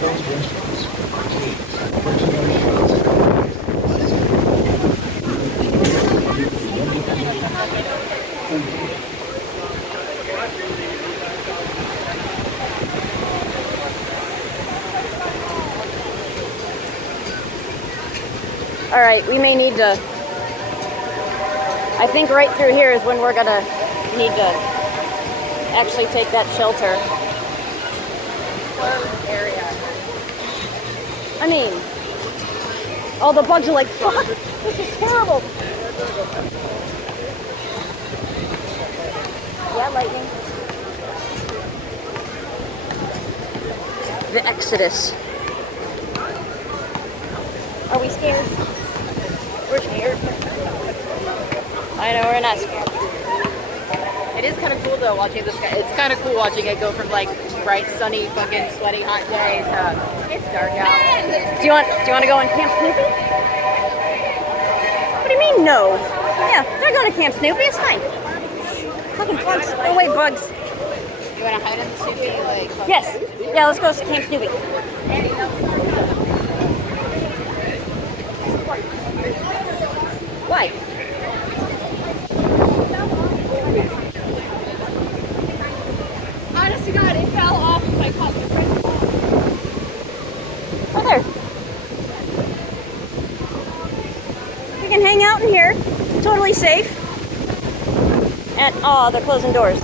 All right, we may need to, I think right through here is when we're gonna need to actually take that shelter. Area. I mean, all the bugs are like, fuck, this is terrible. Yeah, lightning. The Exodus. Are we scared? We're scared. I know, we're not scared. It is kind of cool though watching this guy. It's kind of cool watching it go from like bright, sunny, fucking sweaty, hot day to it's dark out. Do you want to go on Camp Snoopy? What do you mean no? Yeah, they're going to Camp Snoopy. It's fine. Fucking bugs. Go away, bugs. You want to hide in Snoopy? Like, Yes. Yeah, let's go to Camp Snoopy. Why? honest to God, it fell off of my cup. Oh, there. We can hang out in here. Totally safe. And, oh, they're closing doors.